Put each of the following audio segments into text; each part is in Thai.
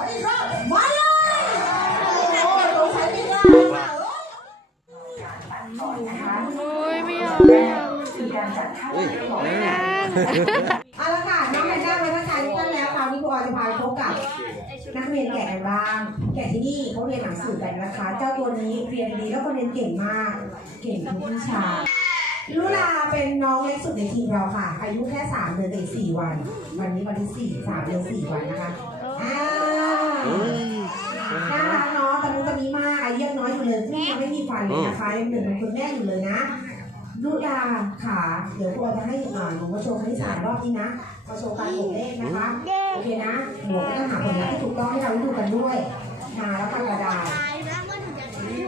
มาเลยโอ้โหสงสัยไม่กล้าค่ะโอ้ยไม่เอาไม่เอาเฮ้ยไม่เอาเอาละค่ะน้องแพนด้ามาทักทายทุกท่านแล้วคราวนี้ครูออยจะพาไปพบกับนักเรียนแกะกันบ้างแกะที่นี่เขาเรียนหนังสือกันนะคะ เจ้าตัวนี้เรียนดีแล้วก็เรียนเก่งมาก เก่งทุกวิชาลุลาเป็นน้องเล็กสุดในทีมเราค่ะ อายุแค่สามเดือนกับอีกสี่วัน วันนี้วันที่สี่สามเดือนสี่วันนะคะอ่า น่ารักเนาะตะมุตะมีมากอายุยังน้อยอยู่เลยพี่ยังไม่มีฟันเลยนะคะยังหนึ่งเป็นคุณแม่อยู่เลยนะลุลาค่ะ เดี๋ยวครูจะให้อ่าหนูมาโชว์คณิตศาสตร์รอบนี้นะมาโชว์การบวกเลขนะคะโอเคนะหนูก็ต้องหาผลลัพธ์ที่ถูกต้องให้เราได้ดูกันด้วยมาแล้วกันกระดาษ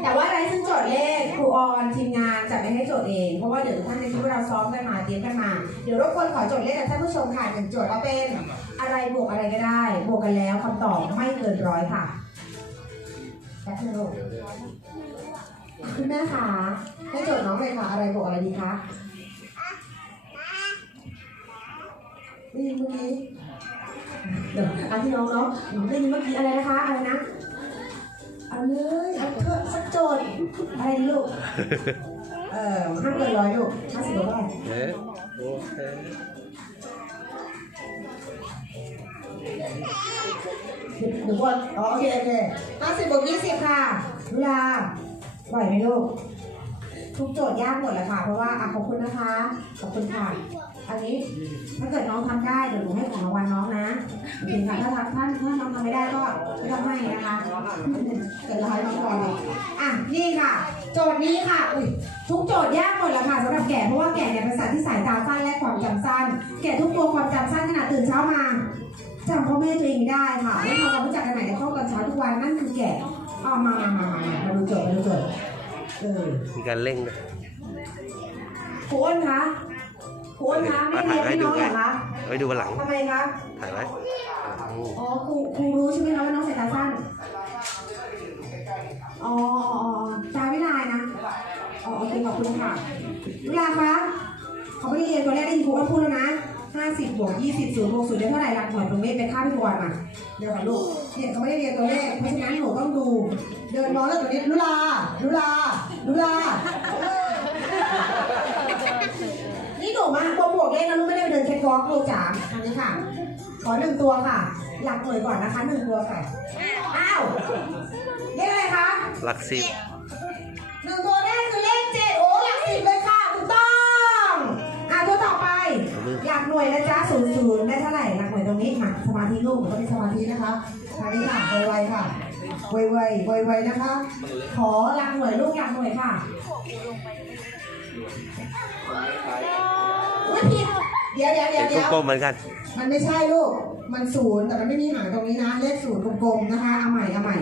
แต่ว่าอะไรซึ่งโจทย์เลขครูออนทีมงานจะไม่ให้โจทย์เอง เพราะว่าเดี๋ยวทุกท่านจะคิดว่เราซ้อมกันมาเตรียมกันมา เดี๋ยวรบกวนขอโจทย์เลขจากท่านผู้ชมค่ะหนึ่งโจทย์เราเป็นอะไรบวกอะไรก็ได้ บวกกันแล้วคำตอบไม่เกินร้อยค่ะแป๊บนึงลูกคุณแม่คะให้โจทย์น้องเลยค่ะ อะไรบวกอะไรดีคะได้ยินเมื่อกี้เดี๋ยวเอาที่น้องเนาะได้ยินเมื่อกี้อะไรนะคะอะไรนะ เอาเลย เอาเถอะสักโจทย์อะไรดีลูก เออห้ามเกินร้อยลูกห้าสิบร้อยเอ๊ะโอเคหนึ่งคนอ๋อโอเคโอเคห้าสิบบวกยี่สิบค่ะเวลาไหวไหมลูก ทุกโจทย์ยากหมดเลยค่ะ เพราะว่าอะขอบคุณนะคะ ขอบคุณค่ะ อันนี้ถ้าเกิดน้องทำได้เดี๋ยวหนูให้ของรางวัลน้องนะจริงค่ะถ้าทำถ้าถ้าน้องทำไม่ได้ก็ไม่ต้องให้นะคะเกิดร้ายน้องก่อนเลยอะนี่ค่ะ โจทย์นี้ค่ะอุ้ยทุกโจทย์ยากหมดแล้วค่ะสำหรับแกะเพราะว่าแกะเนี่ยเป็นสัตว์ที่สายตาสั้นและความจำสั้น แกะทุกตัวความจำสั้นขนาดตื่นเช้ามาจำพ่อแม่ตัวเองไม่ได้ค่ะไม่ทำความรู้จักกันใหม่ในข้อตอนเช้าทุกวันนั่นคือแกะเอามามามามามามาดูโจทย์มาดูโจทย์เออมีการเร่งด้วยครูอ้นคะ ครูอ้นคะไม่เรียนให้น้องเหรอคะไว้ดูวันหลัง ทำไมคะ ถ่ายไว้อืมอ๋อครูครูรู้ใช่ไหมคะว่าน้องสายตาสั้น อ๋ออ๋ออ๋อตาไม่ลายนะ อ๋อโอเคขอบคุณค่ะเวลาคะเขาไม่ได้เรียนตัวแรกได้ยินครูอ้นพูดแล้วนะห้าสิบบวกยี่สิบศูนย์บวกศูนย์ได้เท่าไหร่หลักหน่วยตรงนี้เป็นค่าที่ครูอ่านมาเดี๋ยวก่อนลูกเนี่ยเขาไม่ได้เรียนตัวเลขเพราะฉะนั้นหนูต้องดู เดินมองแล้วตัวนี้ลุลาลุลาลุลานี่หนู มาพอบวกเลขนะลูกไม่ได้ไปเดินแคทวอล์กลูกจ๋าอันนี้ค่ะ ขอหนึ่งตัวค่ะ หลักหน่วยก่อนนะคะหนึ่งตัวค่ะ อ้าวเลขอะไรคะหลักสิบหนึ่งตัวแรกคือเลขเจ็ดโอ้หลักสิบเลยค่ะถูกต้องอะตัวต่อไปเอามือหลักหน่วยนะจ๊ะศูนย์ศูนย์ได้เท่าไหร่หลักหน่วยตรงนี้มาสมาธิลูกต้องมีสมาธินะคะสมาธิค่ะไวๆค่ะไวๆไวๆนะคะ ขอหลักหน่วยลูกหลักหน่วยค่ะ อุ้ยผิดเดี๋ยวเดี๋ยวเดี๋ยวเป็นเดี๋ยวกลมๆเหมือนกัน มันไม่ใช่ลูก มันศูนย์แต่มันไม่มีหางตรงนี้นะ เลขศูนย์กลมๆนะคะ เอาใหม่เอาใหม่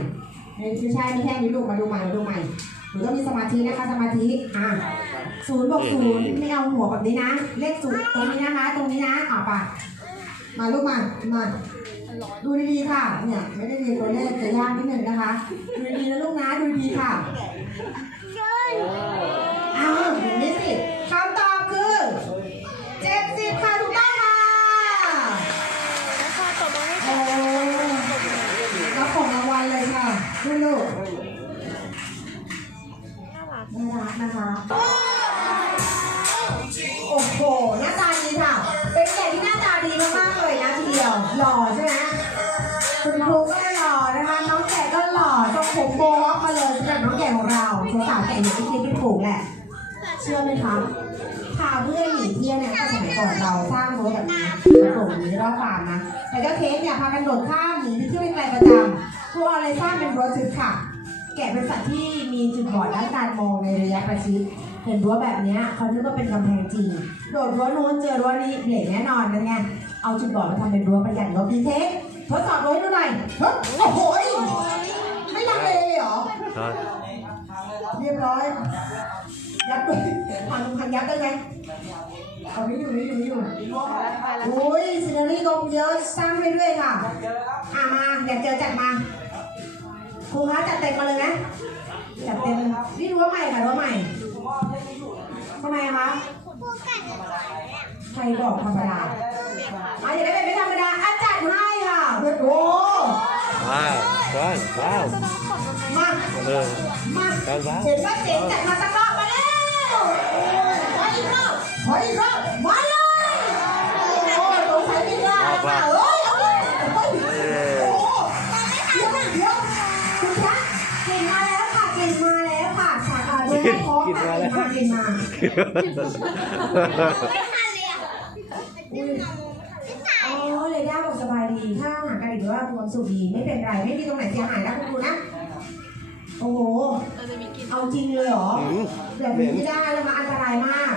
ไม่ใช่ไม่แค่นี้ลูกมาดูใหม่มาดูใหม่หนูต้องมีสมาธินะคะสมาธิ อะศูนย์บวกศูนย์ไม่เอาหัวแบบนี้นะ เลขศูนย์ตรงนี้นะคะ ตรงนี้นะอะไปมาลูกมา มา ดูดีๆค่ะ เนี่ยไม่ได้เรียนตัวเลขจะยากนิดหนึ่งนะคะ ดูดีๆนะลูกนะ ดูดีๆค่ะเอาอย่างนี้สิคำตอบคือเจ็ดสิบค่ะถูกต้องค่ะ นะคะตบมือให้ โอ้รับของรางวัลเลย ค่ลูกน่ารักน่ารักนะคะโอ้โห หน้าตาดีค่ะ เป็นแก่ที่หน้าตาดีมากๆเลยนะทีเดียวหล่อใช่ไหมคุณครูก็หล่อนะคะ น้องแก่ก็หล่อทรงผมโบว์มาเลยสำหรับน้องแก่ของเราสาวแก่อยู่ที่ที่ปลูกแหละ เชื่อไหมคะพาเพื่อนหนีเที่ยวเนี่ยก็สมัยก่อนเราสร้างรั้วแบบนี้กระโดดหนีรอบฟาร์มนะแต่เจ้าเค้กเนี่ยพากันโดดข้ามหนีไปเที่ยวไกลประจำ ครูอะไรสร้างเป็นรั้วทึบค่ะ แกะเป็นสัตว์ที่มีจุดบอดด้านการมองในระยะประชิด เห็นรั้วแบบเนี้ยเขาคิดว่าเป็นกำแพงจริง โดดรั้วนู้นเจอรั้วนี้เบรกแน่นอนนั่นไง เอาจุดบอดมาทำเป็นรั้วประหยัดงบดีเทคทดสอบรั้วให้ดูหน่อยเฮ้ยโอ้โหยไม่ลังเลเลยเหรอร้อยเรียบร้อย ยัดไปพันพันยัดได้ไหมเอาไม่อยู่ไม่อยู่ไม่อยู่อุ้ยซีนารีกองเยอะสร้างเรื่อยๆค่ะอะมาอยากเจอจัดมา ครูคะจัดเต็มมาเลยไหมจัดเต็มเลยนี่รั้วใหม่ค่ะรั้วใหม่ทำไมอะคะใครบอกธรรมดาอะอยากได้แบบไม่ธรรมดาอะจัดให้ค่ะโอ้โหว้าอนว้าวมาเออมาจอนว้าวเห็นว่าเจ๋งจัดมาสักรอบมาแล้วขออีกรอบขออีกรอบมา อ๋อเลยได้บอกสบายดี ถ้าหางกันอีกว่าความสุขดี ไม่เป็นไร ไม่มีตรงไหนเสียหายนะคุณครูนะ โอ้โห เอาจริงเลยเหรออืมแบบนี้ไม่ได้แล้วมันอันตรายมาก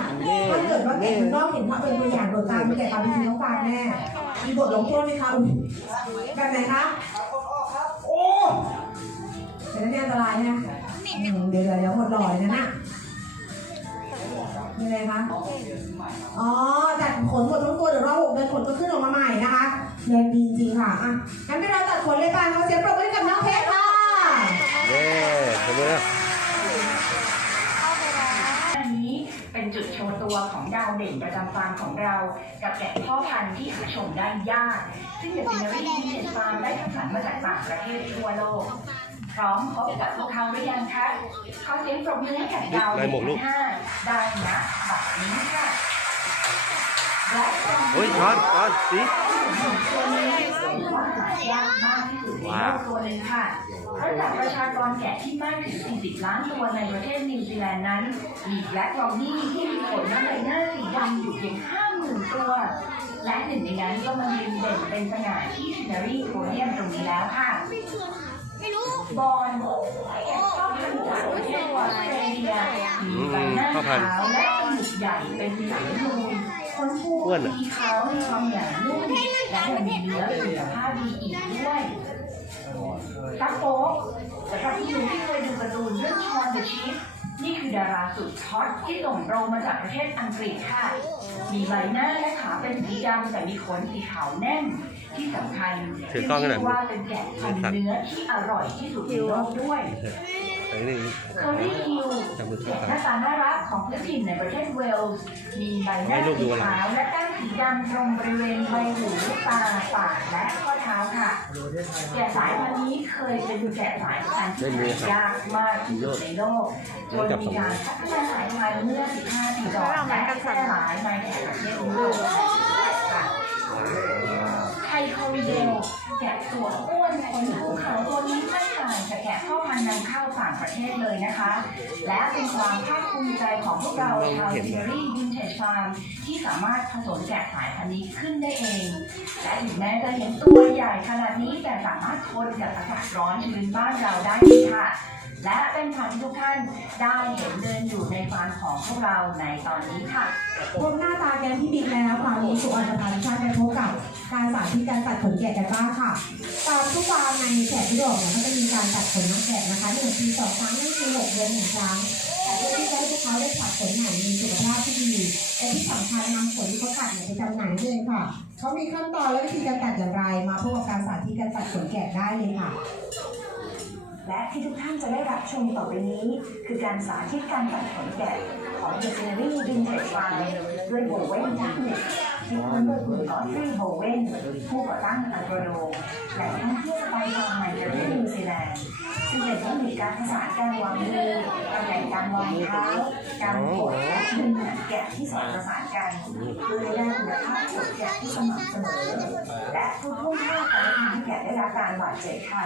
ถ้าเกิดว่าแกะคุณนอกเห็นว่าเป็นตัวอย่างโดดตามไปแกะตามไปทีน้องฟางแน่ มีบทลงโทษไหมคะอุ๊ยแบบไหนคะ โอ้แต่นั่นเนี่อันตรายนะ เดี๋ยวเดี๋ยวหมดลอยนะน่ะ ยังไงคะ อ๋อตัดขนหมดทั้งตัวเดี๋ยวรอหกเดือนขนก็ขึ้นออกมาใหม่นะคะเรียนดีจริงค่ะอะงั้นไปเราตัดขนเลยค่ะขอเสียงปรบมือให้กับน้องเพชรค่ะเย้เห็นไหมล่ะอันนี้เป็นจุดโชว์ตัวของดาวเด่นประจำฟาร์มของเรา กับแกะพ่อพันธุ์ที่หาชมได้ยาก ซึ่งเดอะซินเนอรี่ที่เด่นฟาร์มได้คัดสรรมาจากต่างประเทศทั่วโลก พร้อมพบกับพวกเขาหรือยังคะขอเสียงปรบมือให้กับดาวเด่นทั้งห้าได้นะแบบนี้ค่ะและโอ้ยช้อนช้อนสิตัวนี้ถือว่าหายากมากที่สุดในโลกตัวหนึ่งค่ะเพราะจากประชากรแกะที่มากถึง 40 ล้านตัวในประเทศนิวซีแลนด์นั้น มีแบล็กลอนี่ที่มีขนหน้าใบหน้าสีดำอยู่เพียง 50,000 ตัว และหนึ่งในนั้นก็มายืนเด่นเป็นสง่าที่ซินารีโคเนียมตรงนี้แล้วค่ะ บอลแกะชอบพันธุ์จากประเทศออสเตรเลียมีใบหน้าขาวและจมูกใหญ่เป็นสีนูนขนฟูสีขาวมีความหนานุ่มและยังมีเนื้อสุขภาพดีอีกด้วยตั๊กโป๊กสำหรับที่ดูที่เคยดูการ์ตูนเรื่องชอนเดอะชีฟนี่คือดาราสุดฮอตที่ส่งตรงมาจากประเทศอังกฤษค่ะ มีใบหน้าและขาเป็นสีดำแต่มีขนสีขาวแน่น ที่สำคัญถือกล้องกันหน่อยว่าเป็นแกะพันธุ์เนื้อที่อร่อยที่สุดในโลกด้วยไอ้นี่เคอรี่ฮิลแกะหน้าตาน่ารักของพื้นถิ่นในประเทศเวลส์ มีใบหน้าสีขาวและแก้มสีดำตรงบริเวณใบหูตาปากและข้อเท้าค่ะ แกะสายพันธุ์นี้เคยเป็นแกะสายพันธุ์ที่หายากมากที่สุดในโลกจนมีการพัฒนาสายพันธุ์เมื่อ 15 ปีก่อนและแพร่หลายในแถบประเทศยุโรปค่ะ hurry there. แกะตัวอ้วนขนภูเขาตัวนี้ไม่ต่างจากแกะพ่อพันธุ์นำเข้าต่างประเทศเลยนะคะ และเป็นความภาคภูมิใจของพวกเราชาวซีรีส์วินเทจฟาร์มที่สามารถผสมแกะสายพันธุ์นี้ขึ้นได้เอง และถึงแม้จะเห็นตัวใหญ่ขนาดนี้แต่สามารถทนกับอากาศร้อนชื้นบ้านเราได้ดีค่ะและเป็นทางที่ทุกท่านได้เห็นเดินอยู่ในฟาร์มของพวกเราในตอนนี้ค่ะพบหน้าตาแกนที่บิ๊กแล้วคราวนี้สุวรรณพาชาติไปพบกับการสาธิตการตัดขนแกะกันบ้างค่ะตามทุกฟาร์มในแกที่ดอกเนี่ยเขาจะมีการตัดขนน้องแกนะคะหนึ่งปีสองครั้งหนั่นคือหกเดือนหนึ่งครั้งแต่เพื่อที่จะให้พวกเขาได้ตัดขนใหม่มีสุขภาพที่ดีแต่ที่สำคัญนำขนที่เขาตัดเนี่ยไปจำหน่ายด้วยค่ะเขามีขั้นตอนและวิธีการตัดอย่างไร มาพบกับการสาธิตการตัดขนแกะได้เลยค่ะและที่ทุกท่านจะได้รับชมต่อไปนี้ คือการสาธิตการตัดขนแกะของ The s c e n a r y Vintage Farm ด้วยโบเวนเทคนิค ที่ค้นโดยคุณกอฟฟรีย์โบเวนผู้ก่อตั้งอัลโกโดแหล่งท่องเที่ยวสไตล์ฟาร์มในประเทศนิวซีแลนด์ซึ่งเป็นเทคนิคการผสานการวางมือตำแหน่งการวางเท้าการกดและดึงหนังแกะที่สอดประสานกันเพื่อให้ได้คุณภาพขนแกะที่สม่ำเสมอและทุกท่วงท่าการทำให้แกะได้รับการบาดเจ็บค่ะ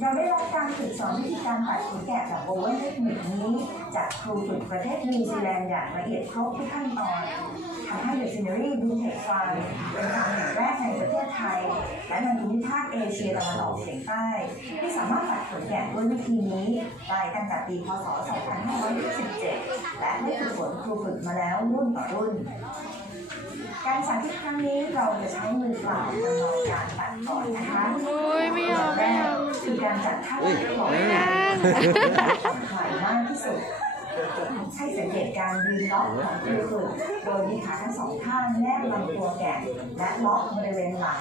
เราได้รับการฝึกสอนวิธีการตัดขนแกะแบบโอเวอร์เทคนิคนี้ จากครูฝึกประเทศนิวซีแลนด์อย่างละเอียดครบทุกขั้นตอน ทำให้เดอะซินเนอรี่ดูเทคฟาร์มเป็นฟาร์มแห่งแรกในประเทศไทย และในภูมิภาคเอเชียตะวันออกเฉียงใต้ที่สามารถตัดขนแกะด้วยวิธีนี้ได้ตั้งแต่ปี พศ 2527 และได้ฝึกฝนครูฝึกมาแล้วรุ่นต่อรุ่นการสาธิตครั้งนี้เราจะใช้มือเปล่าดำเนินการตัดก่อนนะคะโอ้ยไม่เอาไม่เอาคือการจัดท่าเรียบร้อยไม่แล้เอาผ่อนคลายมากที่สุด ให้สังเกตการยืนล็อกของครูฝึกโดยมีขาทั้งสองข้างแนบลำตัวแกะและล็อกบริเวณหลัง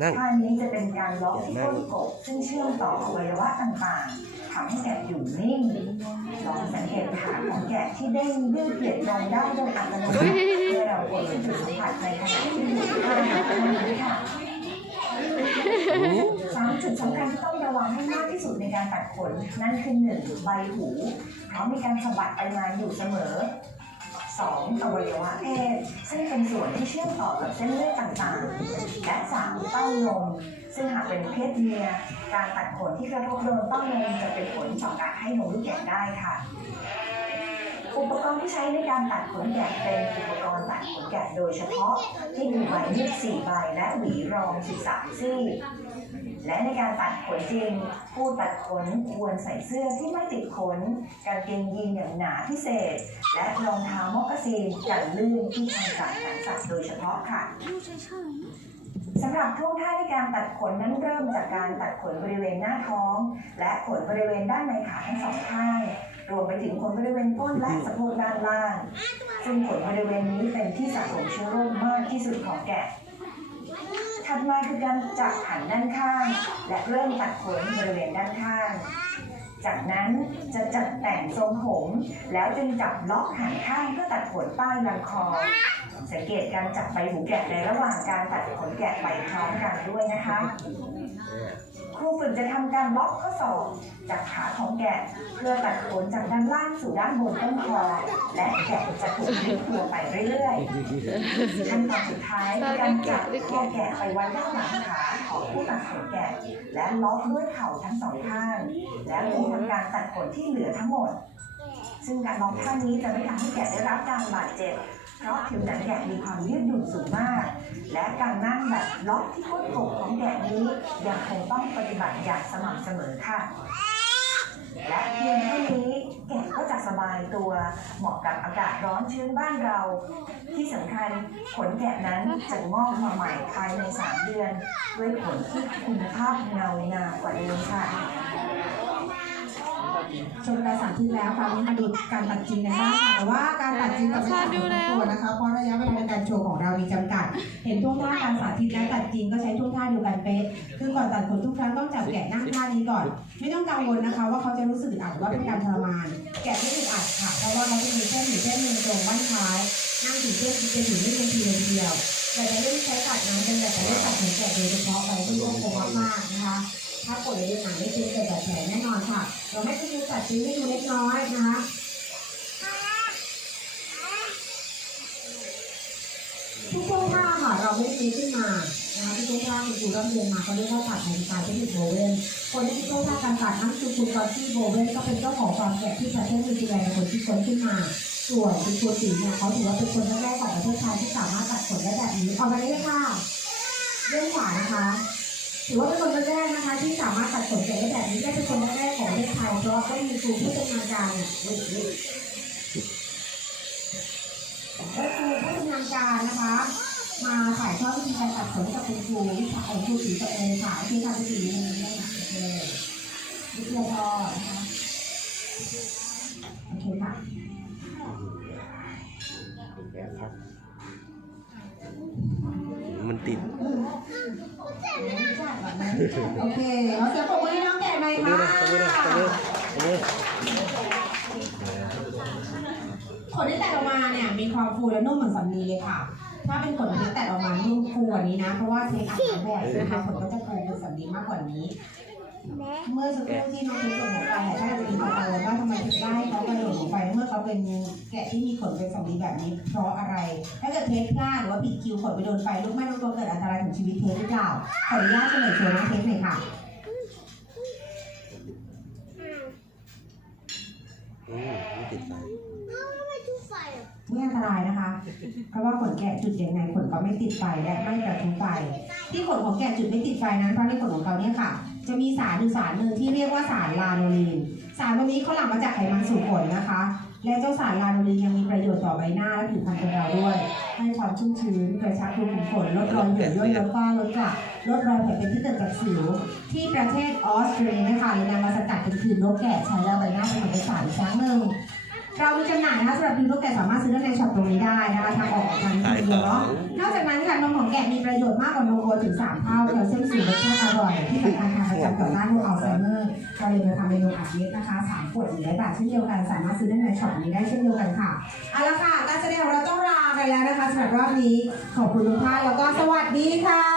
นั่งท่านี้จะเป็นการล็อกที่ก้นกบซึ่งเชื่อมต่ออวัยวะต่างๆทำให้แกะอยู่นิ่งลองสังเกตขาของแกะที่เด้งยืดเหยียดลงได้โดยอัตโนมัติเมื่อเรากดจุดสัมผัสในขณะที่อยู่ที่ท่านั้นค่ะสามจุดจุดสำคัญที่ต้อง ระวังให้มากที่สุดในการตัดขน นั่นคือหนึ่งใบหูเพราะมีการสะบัดไปมาอยู่เสมอสองอวัยวะเพศซึ่งเป็นส่วนที่เชื่อมต่อกับเส้นเลือดต่างๆ และสามเต้านม ซึ่งหากเป็นเพศเมีย การตัดขนที่กระทบโดนเต้านมจะเป็นผลต่อการให้นมลูกแกะได้ค่ะ อุปกรณ์ที่ใช้ในการตัดขนแกะเป็นอุปกรณ์ตัดขนแกะโดยเฉพาะที่มีใบมีด4ใบและหวีรอง13ซี่ และในการตัดขนจริง ผู้ตัดขนควรใส่เสื้อที่ไม่ติดขนกางเกงยีนอย่างหนาพิเศษ และรองเท้ามอกกาซีนกันลื่นที่ทำจากหนังสัตว์โดยเฉพาะค่ะสำหรับท่วงท่าในการตัดขนนั้นเริ่มจากการตัดขนบริเวณหน้าท้อง และขนบริเวณด้านในขาทั้งสองข้างรวมไปถึงขนบริเวณก้นและสะโพกด้านล่าง ซึ่งขนบริเวณนี้เป็นที่สะสมเชื้อโรคมากที่สุดของแกะ ถัดมาคือการจับหันด้านข้าง และเริ่มตัดขนบริเวณด้านข้าง จากนั้นจะจัดแต่งทรงผม แล้วจึงจับล็อกหันข้างเพื่อตัดขนใต้ลำคอสังเกตการจับใบหูแกะในระหว่างการตัดขนแกะไปพร้อมกันด้วยนะคะ ครูฝึกจะทำการล็อกข้อศอกจากขาของแกะเพื่อตัดขนจากด้านล่างสู่ด้านบนต้นคอ และแกะจะถูกดึงตัวไปเรื่อยๆขั้นตอนสุดท้ายคือการจับตัวแกะไปไว้ด้านหลังขาของผู้ตัดขนแกะ และล็อกด้วยเข่าทั้งสองข้าง แล้วจึงทำการตัดขนที่เหลือทั้งหมด ซึ่งการล็อกท่านี้จะไม่ทำให้แกะได้รับการบาดเจ็บ เพราะผิวหนังแกะมีความยืดหยุ่นสูงมาก และการนั่งแบบล็อกที่ก้นกบของแกะนี้ยังคงต้องปฏิบัติอย่างสม่ำเสมอค่ะ และเพียงเท่านี้แกะก็จะสบายตัวเหมาะกับอากาศร้อนชื้นบ้านเรา ที่สำคัญขนแกะนั้นจะงอกมาใหม่ภายใน 3 เดือน ด้วยขนที่คุณภาพเงางามกว่าเดิมค่ะ ชมการสาธิตแล้วคราวนี้มาดูการตัดจริงกันบ้างค่ะแต่ว่าการตัดจริงกับไม่ตัดทั้งตัวนะคะเพราะระยะเวลาในการโชว์ของเรามีจำกัด เห็นท่วงท่าการสาธิตและตัดจริงก็ใช้ท่วงท่าเดียวกันเป๊ะคือก่อนตัดขนทุกครั้งต้องจับแกะนั่งท่านี้ก่อน ไม่ต้องกังวลนะคะ ว่าเขาจะรู้สึกอัดหรือว่าเป็นการทรมาน แกะไม่อึดอัดค่ะเพราะว่าเขาจะมีเส้นอยู่เส้นหนึ่งตรงบ้านท้ายนั่งถึงเส้นที่จะอยู่ไม่เป็นทีเดียวแต่จะไม่ได้ใช้ตัดน้ำเป็นแบบแต่ได้ตัดขนแกะโดยเฉพาะไปที่ต้องคมากๆนะคะ ถ้ากดเลยหนังได้เป็นเกิดแบบแผลแน่นอนค่ะ เราให้คุณดูตัดชิ้นให้ดูเล็กน้อยนะคะทุกท่วงท่าค่ะเราไม่ได้คิดขึ้นมานะคะทุกท่วงท่าคุณครูร่ำเรียนมาเขาเรียกว่าตัดในสไตล์เทคนิคโบเวนคนที่คิดท่วงท่าการตัดนั่นคือคุณกอตตี้โบเวนก็เป็นเจ้าของฟามแกะที่ประเทศนิวซีแลนด์เป็นคนที่ค้นขึ้นมาส่วนคุณครูตีเนี่ยเขาถือว่าเป็นคนแรกๆของประเทศไทยที่สามารถตัดขนได้แบบนี้เอามาได้เลยค่ะเรื่องขวานะคะ ถือว่าเป็นคนแรกนะคะ ที่สามารถตัดขนแกะได้แบบนี้ได้เป็นคนแรกของประเทศไทยเพราะได้มีครูผู้ชำนาญการเนี่ยคือผู้ชำนาญการนะคะ มาถ่ายทอดวิธีการตัดขนกับคุณครูวิชาของครูสีตัวเองค่ะที่ทำเป็นสีนี้นะคะเลยวิทยาพอนะคะโอเคค่ะมันติด โอเคเราจะปรบมือให้น้องแกะหน่อยตบมืค่ะเลยตบมือเลยตบมือตบมือขนที่แตกออกมาเนี่ยมีความฟูและนุ่มเหมือนสำลีเลยค่ะ ถ้าเป็นขนที่แตกออกมานุ่มฟูกว่านี้นะ เพราะว่าเทคอัดมาแบบนะคะขนก็จะฟูเป็นสำลีมากกว่านี้ เมื่อสักครู่ที่น้องเทสส่งหัวไปเนี่ยถ้าจะมีความกังวลว่าทำไมถึงได้เขากระโดดลงไป เมื่อเขาเป็นแกะที่มีขนเป็นสำลีแบบนี้ เพราะอะไร ถ้าเกิดเทสพลาดหรือว่าผิดคิวขนไปโดนไฟลุกไหม้น้องตัวเกิดอันตรายถึงชีวิตเทสหรือเปล่าขออนุญาตเฉลยโชว์น้องเทสหน่อยค่ะอืมไม่ติดไฟไม่อันตรายนะคะ เพราะว่าขนแกะจุดยังไงขนก็ไม่ติดไฟและไม่กระทุ้งไฟที่ขนของแกะจุดไม่ติดไฟนั้นเพราะในขนของเขาเนี่ยค่ะ จะมีสารอยู่สารหนึ่งที่เรียกว่าสารลาโนลีน สารตัวนี้เขาหลั่งมาจากไขมันสู่ผลนะคะ และเจ้าสารลาโนลีนยังมีประโยชน์ต่อใบหน้าและผิวพรรณของเราด้วย ให้ความชุ่มชื้นกระชับรูขุมขนลดรอยหย่นย่นลดฝ้าลดกระลดรอยแผลเป็นที่เกิดจากสิว ที่ประเทศออสเตรเลียนะคะเลยนำมาสกัดเป็นครีมนกแกะใช้แล้วใบหน้าเป็นเอนเป็นสารอีกครั้งหนึ่ง เรามีจำหน่ายนะคะสำหรับครีมนกแกะสามารถซื้อได้ในช็อปตรงนี้ได้นะคะทางออกทางนี้ขายเดีขยวอเนาะงนอกจากนั้นค่ะนมของแกะมีประโยชน์มากกว่านมวัวถึง3เท่าแคลเซียมสูงรสชาติอร่อยที่สำคัญค่ะประจำต่อต้านโรคอัลไซเมอร์เราเลยมาทำเมนูอัดเม็ดนะคะ3ขวด100บาทเช่นเดียวกันสามารถซื้อได้ในช็อปนี้ได้เช่นเดียวกันค่ะเอาละค่ะการแสดงของเราต้องลาไปแล้วนะคะสำหรับรอบนี้ขอบคุณทุกท่านแล้วก็สวัสดีค่ะ